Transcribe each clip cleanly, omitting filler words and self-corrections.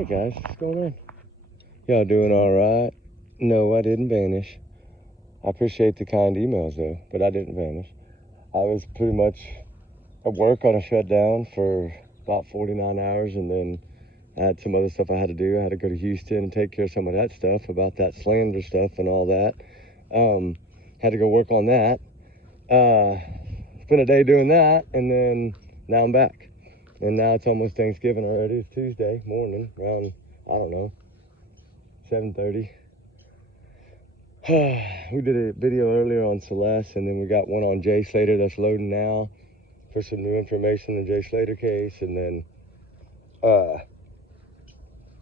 Hey guys, what's going on? Y'all doing all right? No, I didn't vanish. I appreciate the kind emails though, but I didn't vanish. I was pretty much at work on a shutdown for about 49 hours, and then I had some other stuff I had to do. I had to go to Houston and take care of some of that stuff about that slander stuff and all that. Had to go work on that. Spent a day doing that, and then now I'm back. And now it's almost Thanksgiving already. It's Tuesday morning, around, I don't know, 7:30. We did a video earlier on Celeste, and then we got one on Jay Slater that's loading now for some new information in the Jay Slater case. And then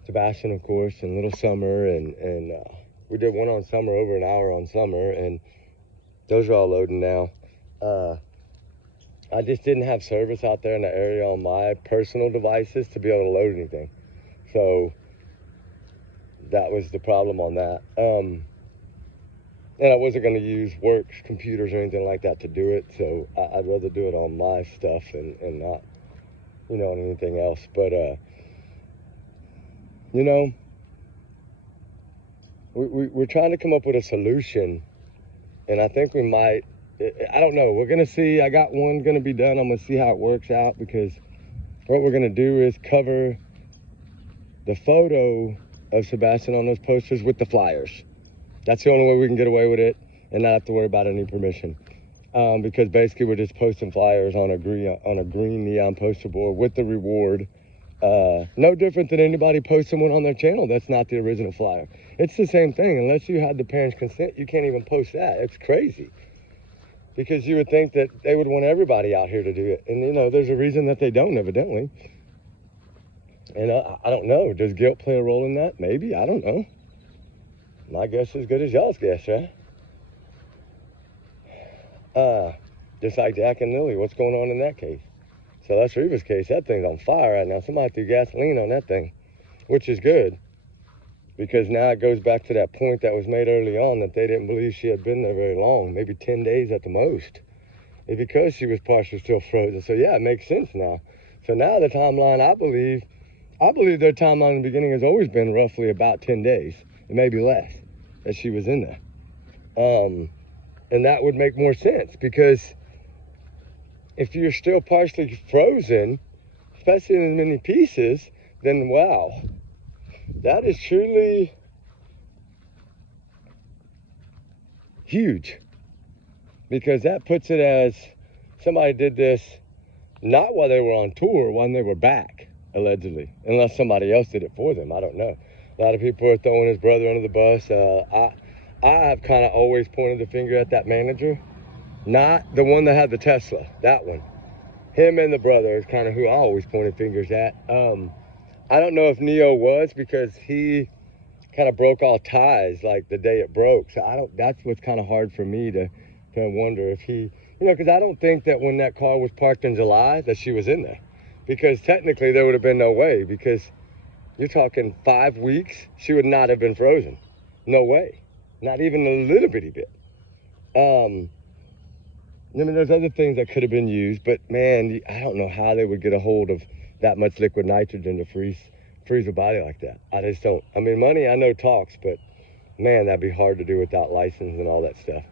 Sebastian, of course, and Little Summer. And we did one on Summer, over an hour on Summer, and those are all loading now. I just didn't have service out there in the area on my personal devices to be able to load anything. So that was the problem on that. And I wasn't going to use work computers or anything like that to do it. So I'd rather do it on my stuff and not, on anything else. But, we're trying to come up with a solution. And I think we might, I don't know. We're going to see. I got one going to be done. I'm going to see how it works out, because what we're going to do is cover the photo of Sebastian on those posters with the flyers. That's the only way we can get away with it and not have to worry about any permission. Because basically we're just posting flyers on a green neon poster board with the reward. No different than anybody posting one on their channel that's not the original flyer. It's the same thing. Unless you had the parents' consent, you can't even post that. It's crazy. Because you would think that they would want everybody out here to do it. And, there's a reason that they don't, evidently. And I don't know. Does guilt play a role in that? Maybe. I don't know. My guess is as good as y'all's guess, right? Just like Jack and Lily, what's going on in that case? So that's Reva's case. That thing's on fire right now. Somebody threw gasoline on that thing, which is good. Because now it goes back to that point that was made early on, that they didn't believe she had been there very long, maybe 10 days at the most. It's because she was partially still frozen. So yeah, it makes sense now. So now the timeline, I believe their timeline in the beginning has always been roughly about 10 days, and maybe less, that she was in there. And that would make more sense, because if you're still partially frozen, especially in as many pieces, then wow. That is truly huge, because that puts it as somebody did this not while they were on tour, when they were back, allegedly, unless somebody else did it for them. I don't know. A lot of people are throwing his brother under the bus. I have kind of always pointed the finger at that manager, not the one that had the Tesla, that one. Him and the brother is kind of who I always pointed fingers at. I don't know if Neo was, because he kind of broke all ties like the day it broke. So that's what's kind of hard for me to wonder if he, because I don't think that when that car was parked in July that she was in there, because technically there would have been no way, because you're talking 5 weeks, she would not have been frozen. No way. Not even a little bitty bit. There's other things that could have been used, but man, I don't know how they would get a hold of that much liquid nitrogen to freeze a body like that. I just don't. Money I know talks, but man, that'd be hard to do without license and all that stuff.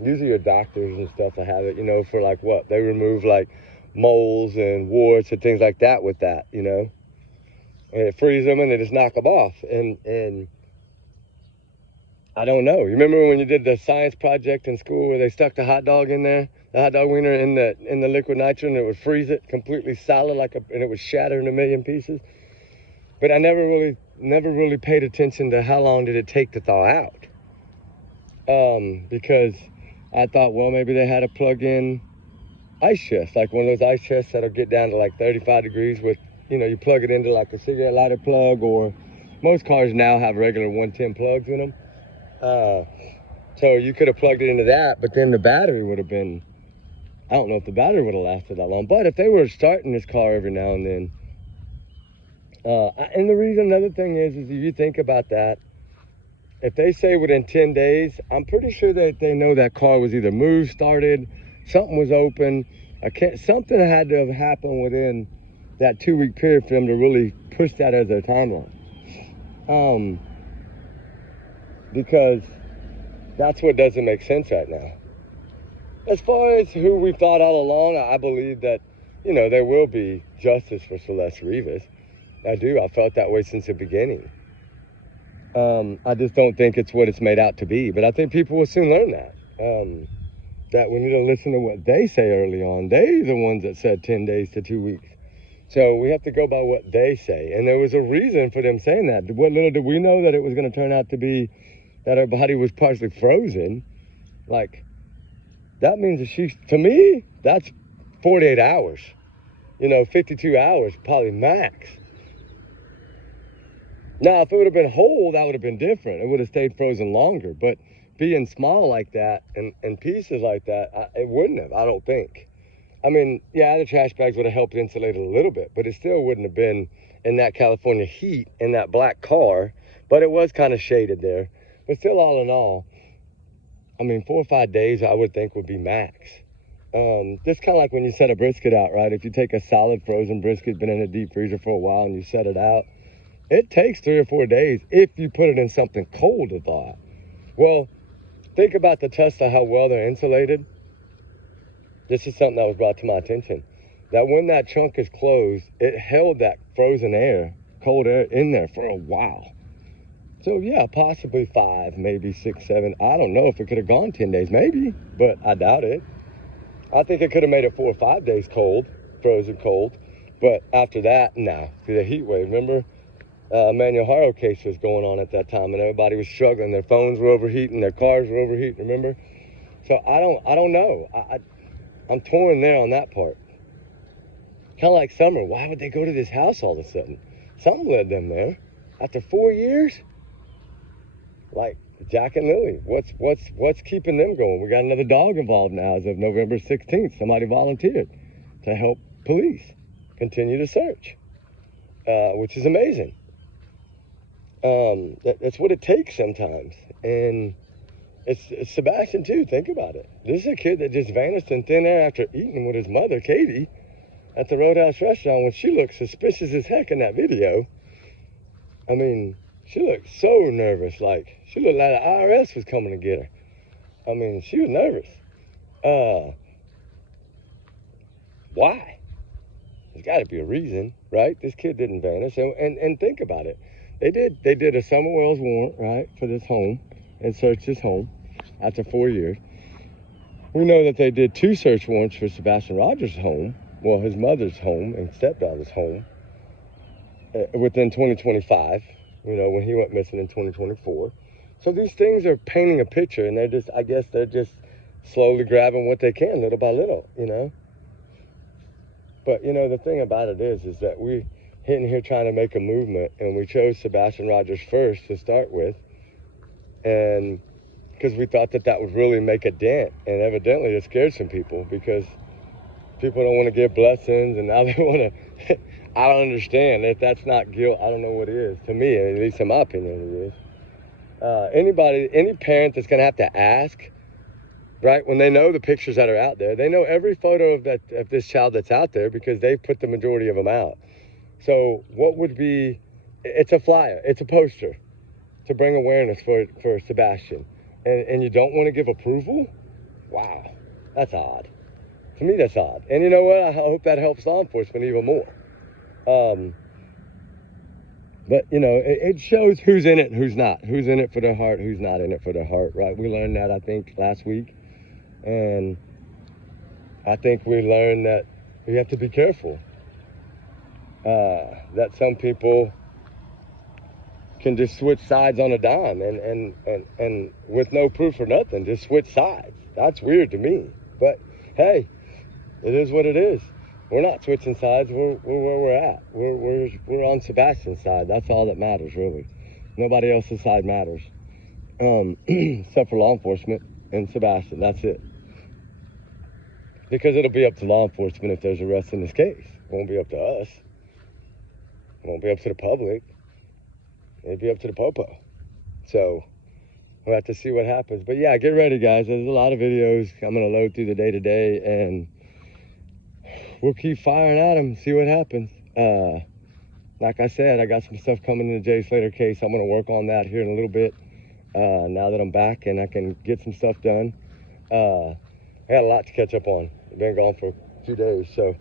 Usually your doctors and stuff that have it, for like what? They remove like moles and warts and things like that with that, and it frees them and they just knock them off. And I don't know. You remember when you did the science project in school where they stuck the hot dog in there? The hot dog wiener in the liquid nitrogen, it would freeze it completely solid, and it would shatter in a million pieces. But I never really paid attention to how long did it take to thaw out. Because I thought, well, maybe they had a plug-in ice chest, like one of those ice chests that'll get down to like 35 degrees with, you plug it into like a cigarette lighter plug, or most cars now have regular 110 plugs in them. So you could have plugged it into that, but then the battery would have been, I don't know if the battery would have lasted that long. But if they were starting this car every now and then, and the reason, another thing is if you think about that, if they say within 10 days, I'm pretty sure that they know that car was either moved, started, something was open, something had to have happened within that 2-week period for them to really push that as their timeline. Because that's what doesn't make sense right now. As far as who we thought all along, I believe that, you know, there will be justice for Celeste Rivas. I do. I felt that way since the beginning. I just don't think it's what it's made out to be. But I think people will soon learn that. That we need to listen to what they say early on. They're the ones that said 10 days to 2 weeks. So we have to go by what they say. And there was a reason for them saying that. What little did we know that it was going to turn out to be that her body was partially frozen. Like, that means that to me, that's 48 hours. You know, 52 hours, probably max. Now, if it would have been whole, that would have been different. It would have stayed frozen longer. But being small like that and pieces like that, it wouldn't have, I don't think. I mean, yeah, the trash bags would have helped insulate it a little bit, but it still wouldn't have been in that California heat in that black car. But it was kind of shaded there. But still, all in all, I mean, 4 or 5 days, I would think would be max. Just kind of like when you set a brisket out, right? If you take a solid frozen brisket, been in a deep freezer for a while, and you set it out, it takes 3 or 4 days if you put it in something cold to thaw out. Well, think about the test of how well they're insulated. This is something that was brought to my attention. That when that trunk is closed, it held that frozen air, cold air in there for a while. So yeah, possibly 5, maybe 6, 7. I don't know if it could have gone 10 days, maybe, but I doubt it. I think it could have made it 4 or 5 days cold, frozen cold. But after that, nah, the heat wave. Remember, Manuel Haro case was going on at that time, and everybody was struggling. Their phones were overheating, their cars were overheating. Remember? So I don't know. I'm torn there on that part. Kind of like Summer. Why would they go to this house all of a sudden? Something led them there. After 4 years, like Jack and Lily, what's keeping them going? We got another dog involved now as of November 16th. Somebody volunteered to help police continue to search, which is amazing. That's what it takes sometimes. And it's Sebastian too. Think about it. This is a kid that just vanished in thin air after eating with his mother, Katie, at the Roadhouse restaurant when she looked suspicious as heck in that video. I mean, she looked so nervous, like she looked like the IRS was coming to get her. I mean, she was nervous. Why? There's got to be a reason, right? This kid didn't vanish. And think about it. They did a Summer Wells warrant, right, for this home and searched his home after 4 years. We know that they did 2 search warrants for Sebastian Rogers' home, well, his mother's home and stepdaughter's home, within 2025, you know, when he went missing in 2024. So these things are painting a picture, and I guess they're just slowly grabbing what they can, little by little, you know. But, you know, the thing about it is that we hitting here trying to make a movement, and we chose Sebastian Rogers first to start with, and because we thought that would really make a dent, and evidently it scared some people because people don't want to give blessings, and now they want to. I don't understand. If that's not guilt, I don't know what is. To me, at least in my opinion, it is. Any parent that's going to have to ask, right, when they know the pictures that are out there, they know every photo of this child that's out there because they've put the majority of them out. So what would be, it's a flyer, it's a poster to bring awareness for Sebastian. And you don't want to give approval? Wow, that's odd. To me, that's odd. And you know what? I hope that helps law enforcement even more. But, you know, it shows who's in it and who's not. Who's in it for their heart, who's not in it for their heart, right? We learned that, I think, last week. And I think we learned that we have to be careful. That some people can just switch sides on a dime and with no proof or nothing, just switch sides. That's weird to me. But, hey, it is what it is. We're not switching sides. We're where we're at. We're on Sebastian's side. That's all that matters, really. Nobody else's side matters, except for law enforcement and Sebastian. That's it. Because it'll be up to law enforcement if there's arrests in this case. It won't be up to us. It won't be up to the public. It'll be up to the popo. So we'll have to see what happens. But yeah, get ready, guys. There's a lot of videos I'm going to load through the day-to-day, and we'll keep firing at them and see what happens. Like I said, I got some stuff coming in the Jay Slater case. I'm going to work on that here in a little bit. Now that I'm back and I can get some stuff done. I got a lot to catch up on. I've been gone for a few days, so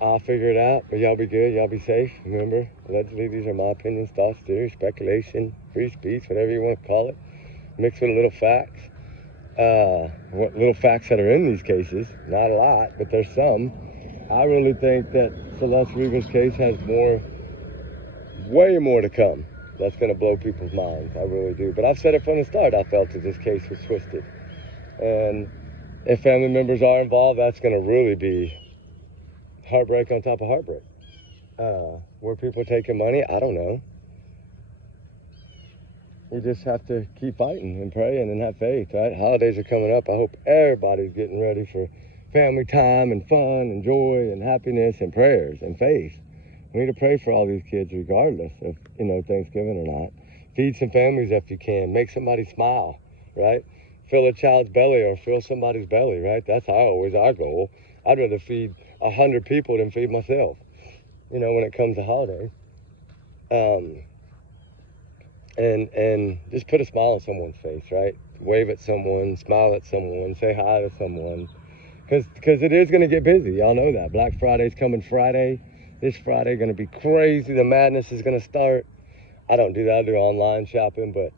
I'll figure it out. But y'all be good. Y'all be safe. Remember, allegedly, these are my opinions, thoughts, theories, speculation, free speech, whatever you want to call it, mixed with little facts. What little facts that are in these cases, not a lot, but there's some. I really think that Celeste Rivas' case has way more to come. That's going to blow people's minds. I really do. But I've said it from the start. I felt that this case was twisted. And if family members are involved, that's going to really be heartbreak on top of heartbreak. Where people are taking money, I don't know. You just have to keep fighting and praying and have faith, right? Holidays are coming up. I hope everybody's getting ready for family time and fun and joy and happiness and prayers and faith. We need to pray for all these kids regardless of, Thanksgiving or not. Feed some families if you can. Make somebody smile, right? Fill a child's belly or fill somebody's belly, right? That's always our goal. I'd rather feed 100 people than feed myself, when it comes to holidays. And just put a smile on someone's face, right? Wave at someone, smile at someone, say hi to someone. Because it is going to get busy. Y'all know that. Black Friday's coming Friday. This Friday going to be crazy. The madness is going to start. I don't do that. I do online shopping, but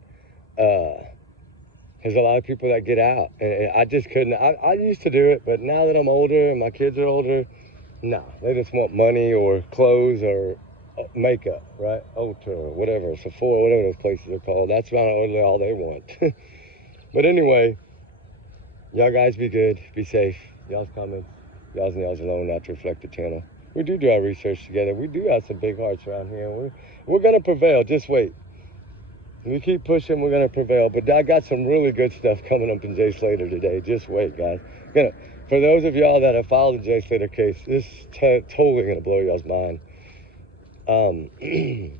there's a lot of people that get out. And I just couldn't. I used to do it, but now that I'm older and my kids are older, no. They just want money or clothes or makeup, right? Ulta or whatever, Sephora, whatever those places are called. That's about all they want. But anyway, y'all guys be good, be safe. Y'all's comments, y'all's and y'all's alone, not to reflect the channel. We do our research together. We do have some big hearts around here. We're gonna prevail. Just wait. We keep pushing. We're gonna prevail. But I got some really good stuff coming up in Jay Slater today. Just wait, guys. For those of y'all that have filed the Jay Slater case, this is totally gonna blow y'all's mind. I'm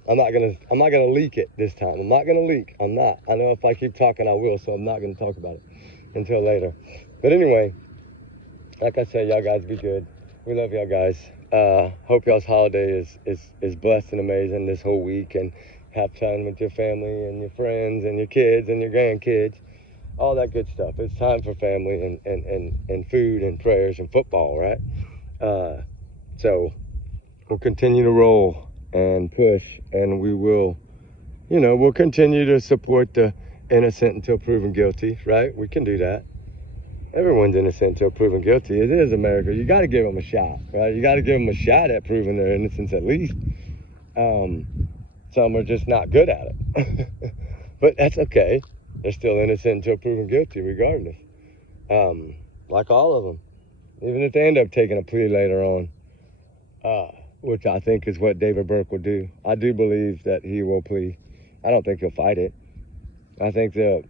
not gonna leak it this time. I'm not gonna leak. I'm not. I know if I keep talking, I will. So I'm not gonna talk about it until later. But anyway, like I said, y'all guys be good. We love y'all guys. Hope y'all's holiday is blessed and amazing this whole week, and have fun with your family and your friends and your kids and your grandkids, all that good stuff. It's time for family and food and prayers and football, right? So we'll continue to roll and push, and we will, we'll continue to support the innocent until proven guilty, right? We can do that. Everyone's innocent until proven guilty. It is America. You got to give them a shot, right? You got to give them a shot at proving their innocence at least. Some are just not good at it. But that's okay. They're still innocent until proven guilty regardless. Like all of them. Even if they end up taking a plea later on, which I think is what David Burke will do. I do believe that he will plea. I don't think he'll fight it. I think the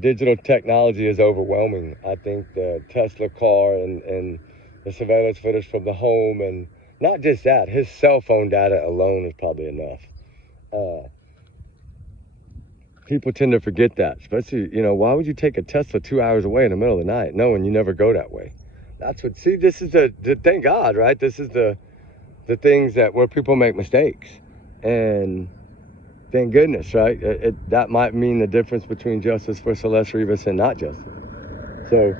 digital technology is overwhelming. I think the Tesla car and the surveillance footage from the home, and not just that, his cell phone data alone is probably enough. People tend to forget that, especially, why would you take a Tesla 2 hours away in the middle of the night knowing you never go that way? This is thank God, right? This is the things where people make mistakes. And thank goodness, right? That might mean the difference between justice for Celeste Rivas and not justice. So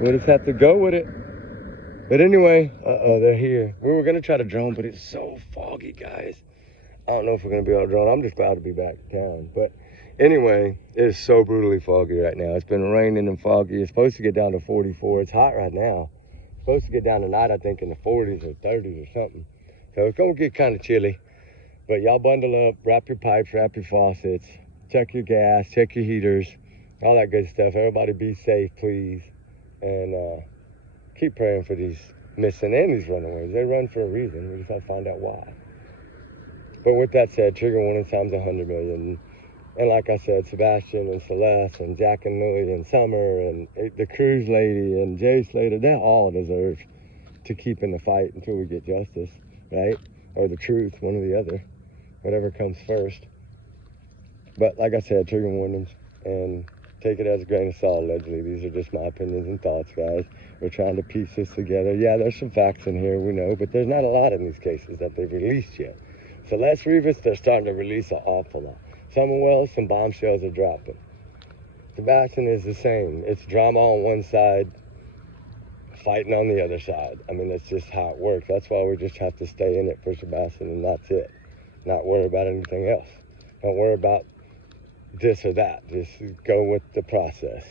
we just have to go with it. But anyway, they're here. We were going to try to drone, but it's so foggy, guys. I don't know if we're going to be able to drone. I'm just glad to be back in town. But anyway, it's so brutally foggy right now. It's been raining and foggy. It's supposed to get down to 44. It's hot right now. It's supposed to get down tonight, I think, in the 40s or 30s or something. So it's going to get kind of chilly. But y'all bundle up, wrap your pipes, wrap your faucets, check your gas, check your heaters, all that good stuff. Everybody be safe, please. And keep praying for these missing and these runaways. They run for a reason. We just have to find out why. But with that said, trigger warning times 100 million. And like I said, Sebastian and Celeste and Jack and Lily and Summer and the cruise lady and Jay Slater, they all deserve to keep in the fight until we get justice, right? Or the truth, one or the other, whatever comes first. But like I said, trigger warnings, and take it as a grain of salt, allegedly. These are just my opinions and thoughts, guys. We're trying to piece this together. Yeah, there's some facts in here, we know, but there's not a lot in these cases that they've released yet. Celeste Rivas, they're starting to release an awful lot. Summer Wells, some bombshells are dropping. Sebastian is the same. It's drama on one side, fighting on the other side. I mean, that's just how it works. That's why we just have to stay in it for Sebastian, and that's it. Not worry about anything else. Don't worry about this or that. Just go with the process.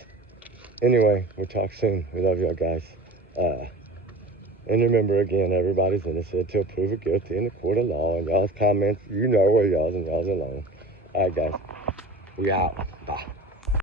Anyway, we'll talk soon. We love y'all, guys. And remember, again, everybody's innocent until proven guilty in the court of law. And y'all's comments, you know where y'all's and y'all's alone. All right, guys. We out. Bye.